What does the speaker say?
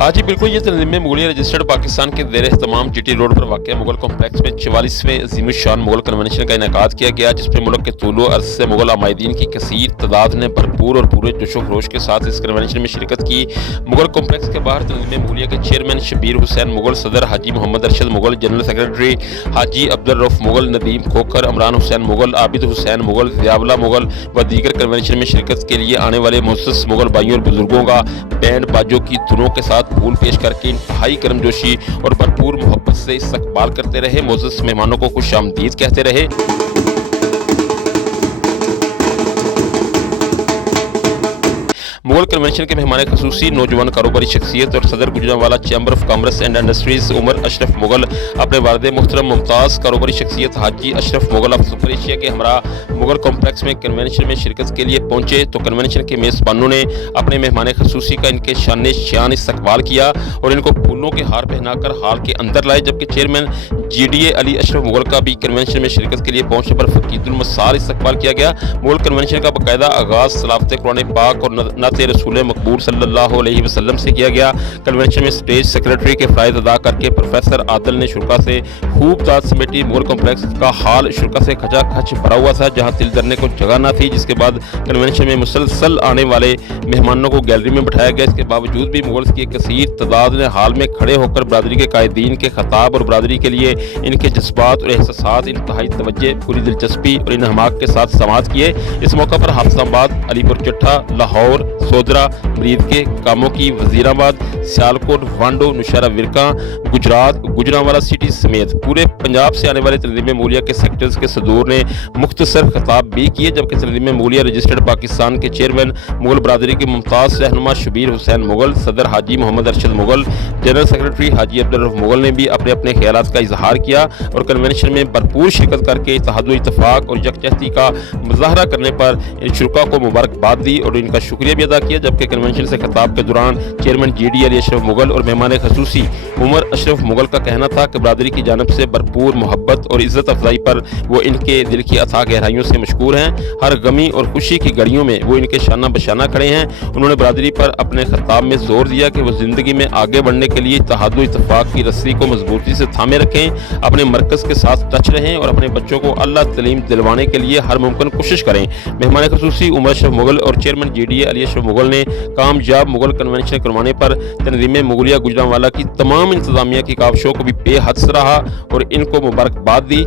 आज ही बिल्कुल ये तंजीम मुगलिया रजिस्टर्ड पाकिस्तान के ज़ेर एहतमाम जीटी रोड पर वाक़ मुगल कॉम्प्लेक्स में 44वें अज़ीमुश्शान मुगल कन्वेंशन का इनेकाद किया गया, जिसमें मुल्क के तूलो अर्ज़ से मुगल आमायदीन की कसीर तादाद ने भरपूर और पूरे जोशो खरोश के साथ इस कन्वेंशन में शिरकत की। मुगल कॉम्प्लेक्स के बाहर तंजीम मुगलिया के चेयरमैन शबीर हुसैन मुगल, सदर हाजी मोहम्मद अरशद मुगल, जनरल सेक्रेटरी हाजी अब्दुल रऊफ मुगल, नदीम खोखर, इमरान हुसैन मुगल, आबिद हुसैन मुगल, ज़ियाउल्लाह मुगल व दीगर कन्वेंशन में शिरकत के लिए आने वाले मुअज़्ज़ज़ मुगल भाइयों और बुजुर्गों का बैंड बाजों की धुनों के साथ फूल पेश करके इंतहाई गर्मजोशी और भरपूर मोहब्बत से इस्तकबाल करते रहे। मुअज़्ज़ज़ मेहमानों को खुशामदीद कहते रहे। मुगल कन्वेंशन के मेहमान खसूसी नौजवान कारोबारी शख्सियत और सदर Gujranwala chamber of commerce and industries Umar Ashraf Mughal अपने वालिद मोहतरम मुमताज़ कारोबारी शख्सियत Haji Ashraf Mughal of super Asia के हमरा मुगल कॉम्प्लेक्स में कन्वेंशन में शिरकत के लिए पहुंचे तो कन्वेंशन के मेज़बानों ने अपने मेहमान खसूसी का इनके शान शान इस्तकबाल किया और इनको फूलों के हार पहनाकर हाल के अंदर लाए, जबकि चेयरमैन GDA अली अशरफ मुगल का भी कन्वेंशन में शिरकत के लिए पहुंचने पर फकीदुल मसार इस्तकबाल किया गया। मुगल कन्वेंशन का बाकायदा आगाज़ सलावत कुरान पाक और नाते रसूल मकबूल सल्लल्लाहु अलैहि वसल्लम से किया गया। कन्वेंशन में स्टेज सेक्रेटरी के फ़राइज़ अदा करके प्रोफेसर आदल ने शुरा से खूब दाद समेटी। मुगल कॉम्प्लेक्स का हाल शुरा से खचाखच भरा हुआ था, जहाँ तिल धरने को जगह न थी, जिसके बाद कन्वेंशन में मुसलसल आने वाले मेहमानों को गैलरी में बिठाया गया। इसके बावजूद भी मुगल्स की कसीर तादाद ने हाल में खड़े होकर बरादरी के कायदीन के खताब और बरादरी के लिए इनके जज्बात और एहसासात, इंतहाई तवज्जो, पूरी दिलचस्पी और इन हमाक के साथ समाअत किए। इस मौका पर हाफिजाबाद, अलीपुर चट्ठा, लाहौर, सोदरा, मरीद के कामों की, वजीराबाद, सियालकोट, वांडो, नौशहरा विरका, गुजरात, गुजरांवाला सिटी समेत पूरे पंजाब से आने वाले तंजीम मुगलिया के सेक्टर्स के सदूर ने मुख्तसर खिताब भी किए, जबकि तंजीम मुगलिया रजिस्टर्ड पाकिस्तान के चेयरमैन मुगल बरादरी के मुमताज़ रहनुमा शबीर हुसैन मुगल, सदर हाजी मोहम्मद अरशद मुगल, जनरल सेक्रेटरी हाजी अब्दुल रऊफ मुगल ने भी अपने अपने ख्यालात का इजहार किया और कन्वेंशन में भरपूर शिरकत करके इत्तेहाद व इत्तफाक और यकजहती का मुजाहरा करने पर इन शुरा को मुबारकबाद दी और इनका शुक्रिया भी अदा किया। जबकि कन्वेंशन से खिताब के दौरान चेयरमैन GDA अली अशरफ मुगल और मेहमान खसूसी उमर अशरफ मुगल का कहना था कि बरादरी की जानिब से भरपूर मोहब्बत और इज़्ज़त अफजाई पर वो इनके दिल की अथाह गहराइयों से मशकूर हैं। हर गमी और खुशी की घड़ियों में वो इनके शाना बशाना खड़े हैं। उन्होंने बरादरी पर अपने खिताब में जोर दिया कि वो ज़िंदगी में आगे बढ़ने के लिए इत्तेहाद व इत्तफाक की रस्सी को मजबूती से थामे रखें, अपने मरकज़ के साथ टच रहें और अपने बच्चों को अल्लाह तलीम दिलवाने के लिए हर मुमकिन कोशिश करें। मेहमान खसूसी उमर अशरफ मुगल और चेयरमैन GDA अली अशरफ मुगल ने कामयाब मुगल कन्वेंशन करवाने पर तंजीम मुगलिया गुजरांवाला की तमाम इंतजामिया की काविशों को भी बेहद सराहा और इनको मुबारकबाद दी।